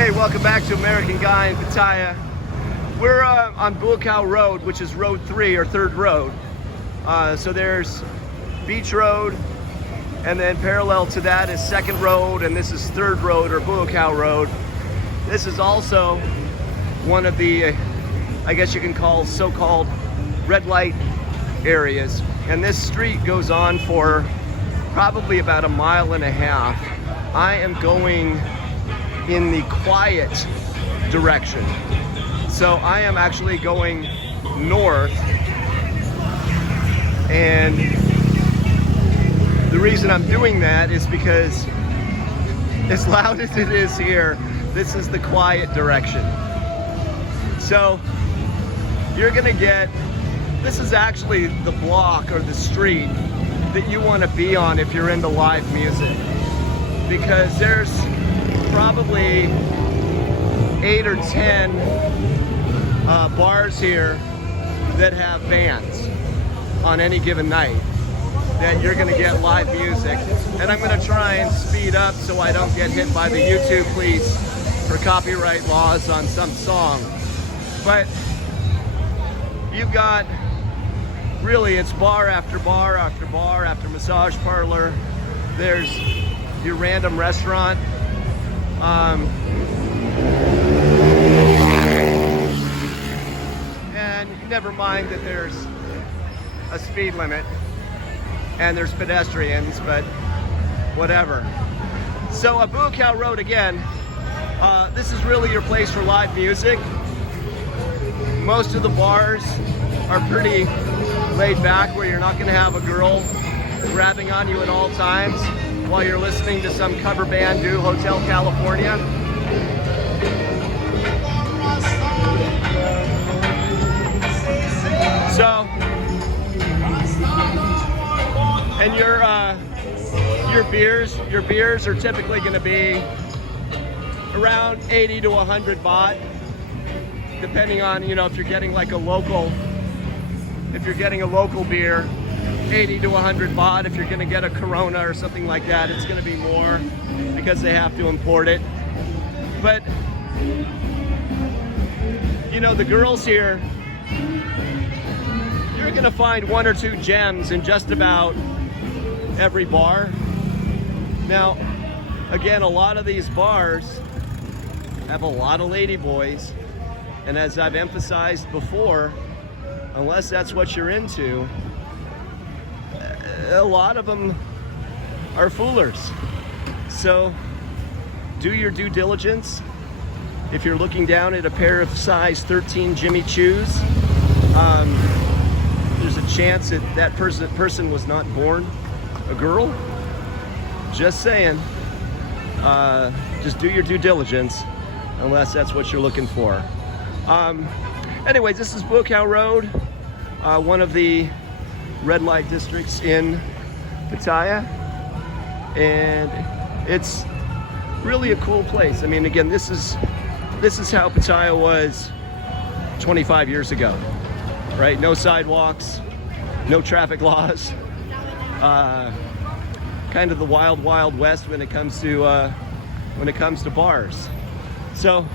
Hey, welcome back to American Guy in Pattaya. We're on Buakhao Road, which is Road 3 or third road. So there's Beach Road, and then parallel to that is second road, and this is third road or Buakhao Road. This is also one of the, I guess you can call, so-called red light areas. And this street goes on for probably about 1.5 miles. I am going in the quiet direction. So I am actually going north, and the reason I'm doing that is because as loud as it is here, this is the quiet direction. So you're gonna get, this is actually the block or the street that you want to be on if you're into live music, because there's probably 8 or 10 bars here that have bands on any given night that you're going to get live music. And I'm going to try and speed up so I don't get hit by the YouTube police for copyright laws on some song. But you've got, really, it's bar after bar after bar after massage parlor. There's your random restaurant. And never mind that there's a speed limit and there's pedestrians, but whatever. So Buakhao Road again, this is really your place for live music. Most of the bars are pretty laid back, where you're not going to have a girl grabbing on you at all times while you're listening to some cover band do Hotel California. So, and your beers are typically going to be around 80 to 100 baht, depending on, you know, if you're getting like a local, if you're getting a local beer, 80 to 100 baht. If you're going to get a Corona or something like that, it's going to be more because they have to import it. But, you know, the girls here, you're going to find 1 or 2 gems in just about every bar. Now, again, a lot of these bars have a lot of ladyboys, and as I've emphasized before, unless that's what you're into, a lot of them are foolers. So do your due diligence. If you're looking down at a pair of size 13 Jimmy Choos, there's a chance that that person was not born a girl. Just saying. Just do your due diligence, unless that's what you're looking for. Anyways, this is Buakhao Road, one of the red light districts in Pattaya, and it's really a cool place. I mean, again, this is how Pattaya was 25 years ago, right? No sidewalks, no traffic laws, kind of the wild, wild west when it comes to bars. So,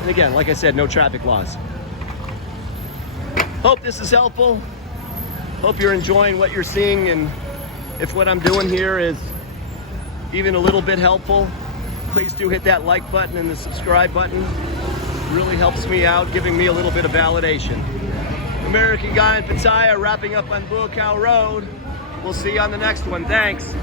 and again, like I said, no traffic laws. Hope this is helpful. Hope you're enjoying what you're seeing, and if what I'm doing here is even a little bit helpful, please do hit that like button and the subscribe button. It really helps me out, giving me a little bit of validation. American Guy in Pattaya, wrapping up on Buakhao Road. We'll see you on the next one. Thanks.